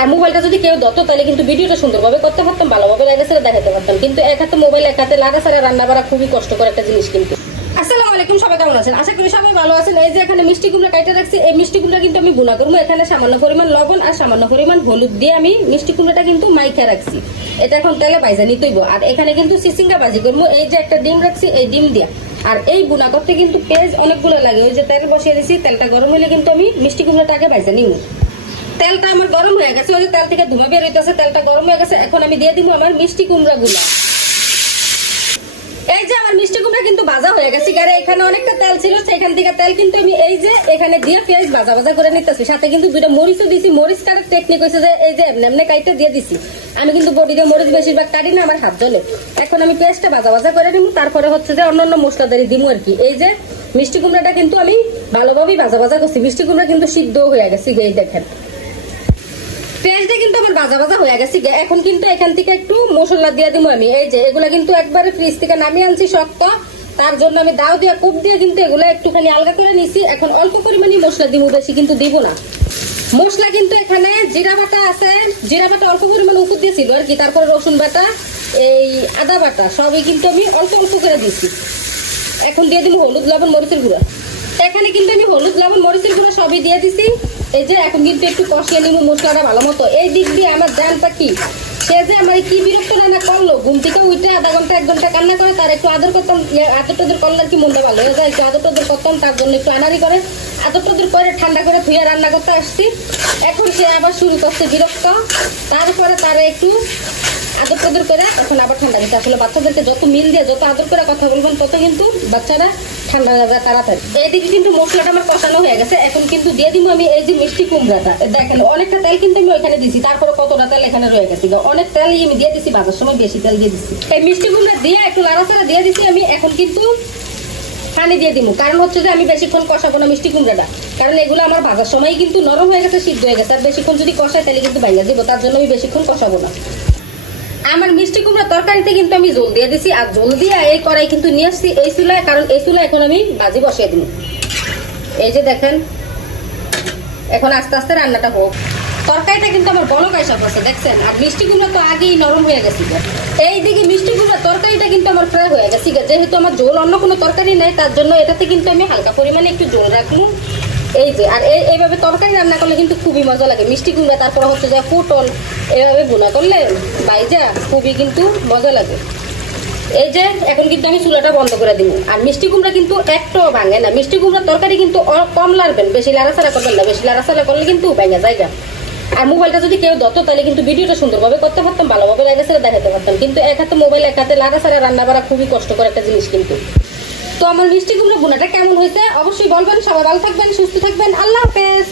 আর মোবাইলটা যদি কেউ দত তাহলে কিন্তু ভিডিওটা সুন্দরভাবে করতে পারতাম, ভালোভাবে লাগাছাড়া দেখাতে পারতাম, কিন্তু এক হাতে মোবাইল এক হাতে লাগাছাড়া রান্না করা খুবই কষ্টকর একটা জিনিস। কিন্তু আসসালামু আলাইকুম, সবাই কেমন আছেন? আশা করি সবাই ভালো আছেন। এই যে এখানে মিষ্টি কুমড়া কাইটা রাখছি, এই মিষ্টি কুমড়া কিন্তু আমি বুনা করবো। এখানে সামান্য পরিমাণ লবণ আর সামান্য পরিমাণ হলুদ দিয়ে আমি মিষ্টি কুমড়াটা কিন্তু মাইখা রাখছি। এটা এখন তেলে ভাইজা নিতেইব। আর এখানে কিন্তু চিচিঙ্গা ভাজি করবো। এই যে একটা ডিম রাখছি, এই ডিম দিয়ে। আর এই বুনা করতে কিন্তু পেঁয়াজ অনেকগুলো লাগে। ওই যে তেল বসিয়ে দিয়েছি, তেলটা গরম হলে কিন্তু আমি মিষ্টি কুমড়াটা আগে ভাইজা নিব। তেলটা আমার গরম হয়ে গেছে, ওই যে তেল থেকে ধোঁয়া বের হইতেছে, তেলটা গরম হয়ে গেছে। এখন আমি দিয়ে দিব আমার মিষ্টি কুমড়া গুলা। এই যে আমার মিষ্টি কুমড়া কিন্তু ভাজা হয়ে গেছে, কারণ এখানে অনেকটা তেল ছিল, সেখান থেকে তেল কিন্তু আমি এই যে এখানে দিয়ে পেঁয়াজ ভাজা ভাজা করে নিতেছি। সাথে কিন্তু দুইটা মরিচও দিছি। মরিচ কাটার টেকনিক হয়েছে যে এই যে এমনি কাইটে দিয়ে দিছি। আমি কিন্তু বডিতে মরিচ বেশিরভাগ কাটি না, আমার হাত জ্বলে। এখন আমি পেঁয়াজটা ভাজা ভাজা করে নিব, তারপরে হচ্ছে যে অন্যান্য মশলাদারি দিব আর কি। এই যে মিষ্টি কুমড়াটা কিন্তু আমি ভালোভাবেই ভাজা ভাজা করছি। মিষ্টি কুমড়া কিন্তু সিদ্ধ হয়ে গেছে, এই দেখেন পেঁয়াজটা কিন্তু আমার ভাজা ভাজা হয়ে গেছে। এখন কিন্তু এখান থেকে একটু মশলা দিয়ে দিব আমি। এই যে এগুলা কিন্তু একবারে ফ্রিজ থেকে নামিয়ে আনছি শক্ত, তার জন্য আমি দাও দিয়ে কুপ দিয়ে কিন্তু এগুলো একটুখানি আলগা করে নিছি। এখন অল্প পরিমাণে মশলা দিব, বেশি কিন্তু দিব না। মশলা কিন্তু এখানে জিরা বাটা আছে, জিরা বাটা অল্প পরিমাণ উপর দিয়েছিল আর কি। তারপরে রসুন বাটা, এই আদা বাটা সবই কিন্তু আমি অল্প অল্প করে দিছি। এখন দিয়ে দিব হলুদ লবণ মরিচের গুঁড়া। এখানে কিন্তু আমি হলুদ লবণ মরিচের গুঁড়া সবই দিয়ে দিছি। এই যে এখন কিন্তু একটু কষিয়ে নিব মশলাটা ভালো মতো। এই দিক দিয়ে আমার জান পাখি সে যে আমার কি বিরক্ত রান্না করলো, ঘুম থেকে উঠে আধা ঘন্টা 1 ঘন্টা কান্না করে, তার একটু আদর করতাম। আদর টাদর করলে আর কি মনটা ভালো হয়ে যায়, একটু আদর টাদর করতাম, তার জন্য একটু আনারি করে আদর টাদর করে ঠান্ডা করে ধুয়ে রান্না করতে আসছি। এখন সে আবার শুরু করছে বিরক্ত, তারপরে তারা একটু আদর টাদর করে তখন আবার ঠান্ডা দিতে। আসলে বাচ্চাদেরকে যত মিল দিয়ে যত আদর করে কথা বলবেন তত কিন্তু বাচ্চারা ঠান্ডা হয়ে যায় তাড়াতাড়ি। এইদিকে কিন্তু মশলাটা আমার কষানো হয়ে গেছে। এখন কিন্তু দিয়ে দিব আমি এই যে মিষ্টি কুমড়াটা। দেখেন অনেকটা তেল কিন্তু আমি ওইখানে দিছি, তারপরে কতটা তেল এখানে রয়ে গেছে। অনেক তেল আমি দিয়ে দিছি, ভাজার সময় বেশি তেল দিয়ে দিচ্ছি। এই মিষ্টি কুমড়া দিয়ে একটু লাড়াচাড়া দিয়ে দিছি আমি। এখন কিন্তু পানি দিয়ে দিব, কারণ হচ্ছে যে আমি বেশিক্ষণ কষাবো না মিষ্টি কুমড়াটা, কারণ এগুলো আমার ভাজার সময় কিন্তু নরম হয়ে গেছে, সিদ্ধ হয়ে গেছে। আর বেশিক্ষণ যদি কষাই তাহলে কিন্তু ভাঙা দিব, তার জন্য আমি বেশিক্ষণ কষাবো না। আমার মিষ্টি কুমড়া তরকারিতে কিন্তু আমি জল দিয়ে দিছি। আর জল দিয়ে এই কড়াই কিন্তু নিয়ে আসছি এই চুলায়, কারণ এই চুলায় এখন আমি ভাজি বসিয়ে দিব। এই যে দেখেন এখন আস্তে আস্তে রান্নাটা হোক। তরকারিটা কিন্তু আমার বড় কাইসা পড়ছে দেখছেন। আর মিষ্টি কুমড়া তো আগেই নরম হয়ে গেছে। এইদিকে মিষ্টি কুমড়া তরকারিটা কিন্তু আমার ফ্রাই হয়ে গেছে। যেহেতু আমার ঝোল অন্য কোনো তরকারি নাই, তার জন্য এটাতে কিন্তু আমি হালকা পরিমাণে একটু ঝোল রাখবো। এই যে আর এইভাবে তরকারি রান্না করলে কিন্তু খুবই মজা লাগে। মিষ্টি কুমড়া তারপর হচ্ছে যে পটল এভাবে ভুনা করলে বাইজা খুবই কিন্তু মজা লাগে। এই যে এখন কিন্তু আমি চুলাটা বন্ধ করে দিব। আর মিষ্টি কুমড়া কিন্তু একটাও ভাঙে না। মিষ্টি কুমড়া তরকারি কিন্তু কম লাড়বেন, বেশি লাড়াচাড়া করবেন না। বেশি লাড়াচাড়া করলে কিন্তু ভাঙা জায়গা। আর মোবাইলটা যদি কেউ দত তাহলে কিন্তু ভিডিওটা সুন্দরভাবে করতে পারতাম, ভালোভাবে লাগাছাড়া দেখাতে পারতাম, কিন্তু এক হাতে মোবাইল এক হাতে লাগাছাড়া রান্না করা খুবই কষ্টকর একটা জিনিস। কিন্তু তো আমার মিষ্টি কুমড়া ভুনাটা কেমন হয়েছে অবশ্যই বলবেন। সবাই ভালো থাকবেন, সুস্থ থাকবেন। আল্লাহ হাফেজ।